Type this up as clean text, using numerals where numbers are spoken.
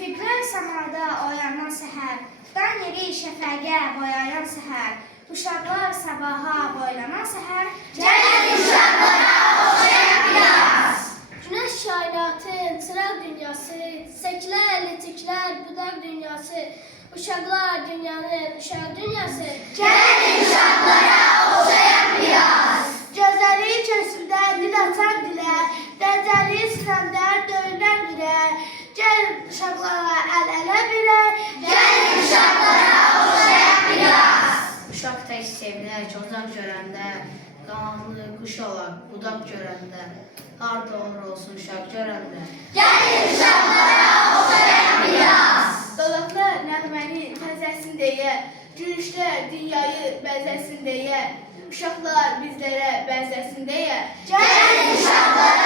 Üfüqlər səmada oyanan səhər, dan yeri şəfəqə boyayan səhər, uşaqlar sabaha boylanan səhər, gəlin uşaqlara oxşayaq biraz. Günəş kainatı, çıraq dünyası, çiçəklər, lətiklər, budaq dünyası, uşaqlar dünyanın uşaq dünyası, gəlin uşaqlara oxşayaq biraz. Gözəli kösümdə dil açan dilə, dəccəli sinəmdə döyünən birə, gəlin uşaqlara əl-ələ birə, gəlin uşaqlara oxşayaq biraz. Uşaq tək sevinər, ocaq görəndə, qanadlı quş olar, budaq görəndə, harda olur olsun uşaq görəndə. Gəlin uşaqlara oxşayaq biraz. Dolaqlar nəğməni təzəsin deyə, gülüşlər dünyayı bəzəsin deyə, uşaqlar bizlərə bəzəsin deyə, Gəlin uşaqlara